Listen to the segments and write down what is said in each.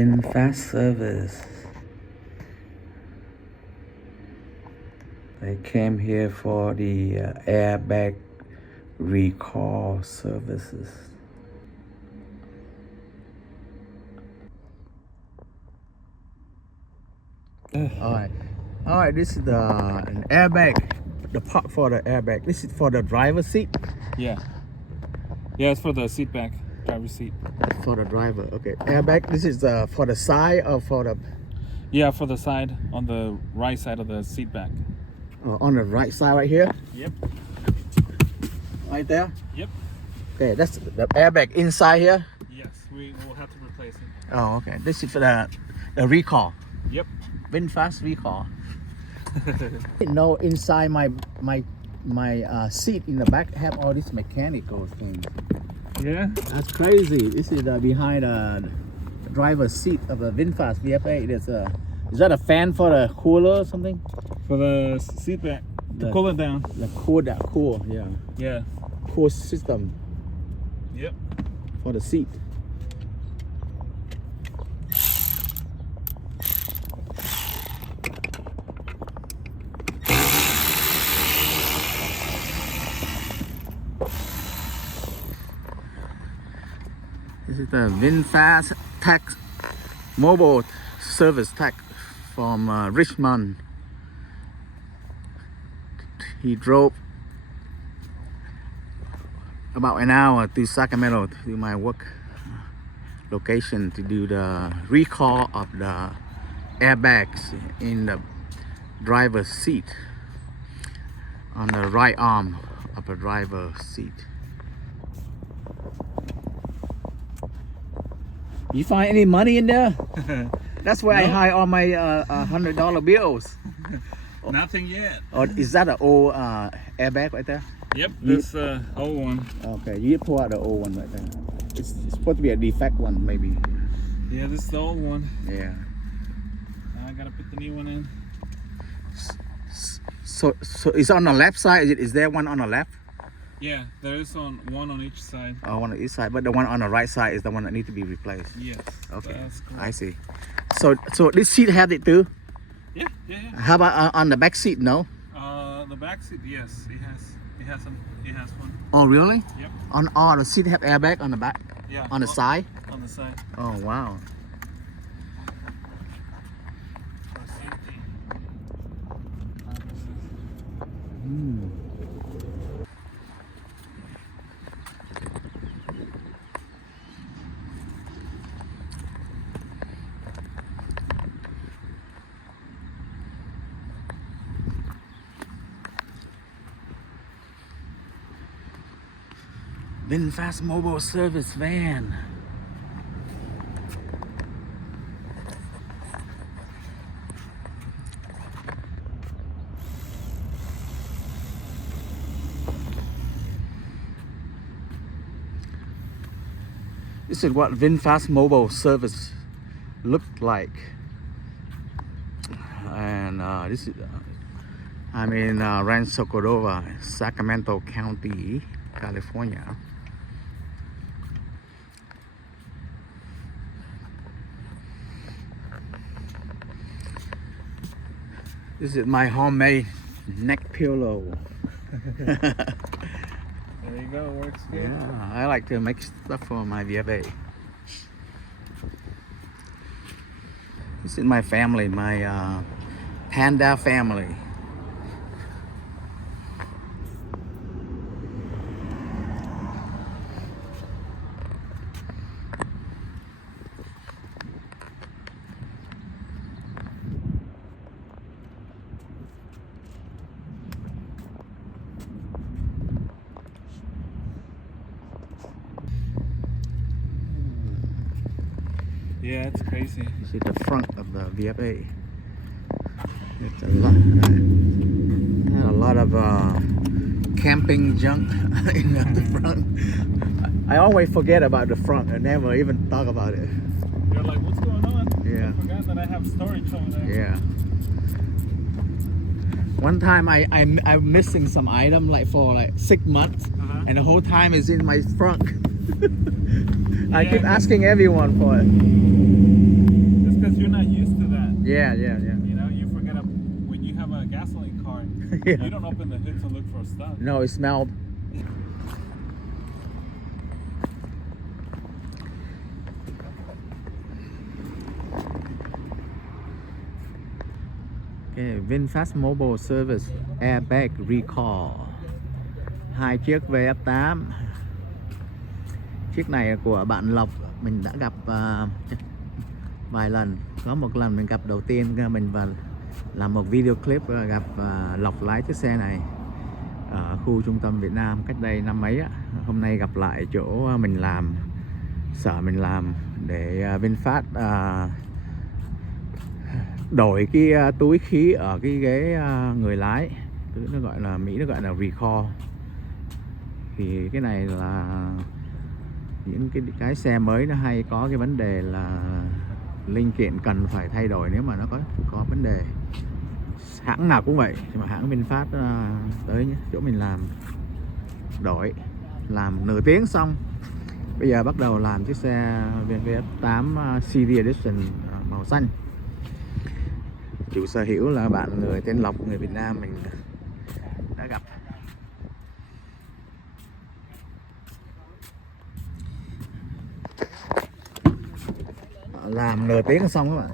VinFast service. They came here for the airbag recall services. All right. This is an airbag. The part for the airbag. This is for the driver's seat. Yeah, it's for the seat back, driver's seat. For the driver. Okay. Airbag. This is for the side or for the? Yeah, for the side, on the right side of the seat back. On the right side right here. Yep. Right there. Yep. Okay. That's the airbag inside here. Yes, we will have to replace it. Oh, okay. This is for the recall. Yep. VinFast Recall. No, inside my seat in the back have all these mechanical things. Yeah. That's crazy. This is behind the driver's seat of the VinFast VF8. Is that a fan for the cooler or something? For the seat back, to cool it down. The cool, yeah. Yeah. Cool system Yep. for the seat. This is the VinFast Mobile Service tech from Richmond. He drove about an hour to Sacramento to my work location to do the recall of the airbags in the driver's seat on the right arm of the driver's seat. You find any money in there? That's where I hide all my $100 bills. Nothing yet. Or is that an old airbag right there? Yep, this old one. Okay, you pull out the old one right there. It's supposed to be a defect one, maybe. Yeah, this is the old one. Yeah. Now I gotta put the new one in. So it's on the left side. Is there one on the left? Yeah, there is one on each side. Oh, one on each side, but the one on the right side is the one that needs to be replaced. Yes. Okay, That's cool. I see. So this seat have it too? Yeah. How about on the back seat? No. The back seat, yes, it has one. Oh, really? Yep. On the seat have airbag on the back? Yeah. On the side? On the side. Oh, wow. For safety purposes. VinFast Mobile Service van. This is what VinFast Mobile Service looked like. And this is, I'm in Rancho Cordova, Sacramento County, California. This is my homemade neck pillow. There you go, works good. Yeah, I like to make stuff for my VF8. This is my family, my panda family. Yeah, it's crazy. This is the front of the VF8. It's a lot of camping junk in the front. I always forget about the front. I never even talk about it. You're like, what's going on? Yeah. I forgot that I have storage over there. Yeah. One time I'm missing some item like for like 6 months, and the whole time is in my trunk. I keep asking everyone for it. Yeah, yeah, yeah. You know, you forget when you have a gasoline car, Yeah. you don't open the hood to look for stuff. No, it smelled. Okay, VinFast Mobile Service Airbag Recall. 2 chiếc VF8. Chiếc này của bạn Lộc, mình đã gặp vài lần. Có một lần mình gặp đầu tiên mình và làm một video clip gặp Lộc lái chiếc xe này ở khu trung tâm Việt Nam cách đây năm mấy á. Hôm nay gặp lại chỗ mình làm, sở mình làm để VinFast đổi cái túi khí ở cái ghế người lái, nó gọi là Mỹ nó gọi là recall. Thì cái này là những cái xe mới nó hay có cái vấn đề là linh kiện cần phải thay đổi nếu mà nó có vấn đề. Hãng nào cũng vậy, nhưng mà hãng VinFast tới chỗ mình làm đổi, làm nửa tiếng xong. Bây giờ bắt đầu làm chiếc xe VF8 CD Edition màu xanh. Chủ sở hữu là bạn người tên Lộc, người Việt Nam mình đã gặp. Làm nửa tiếng xong các bạn.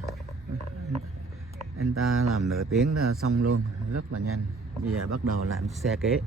Anh ta làm nửa tiếng xong luôn, rất là nhanh. Bây giờ bắt đầu làm xe kế.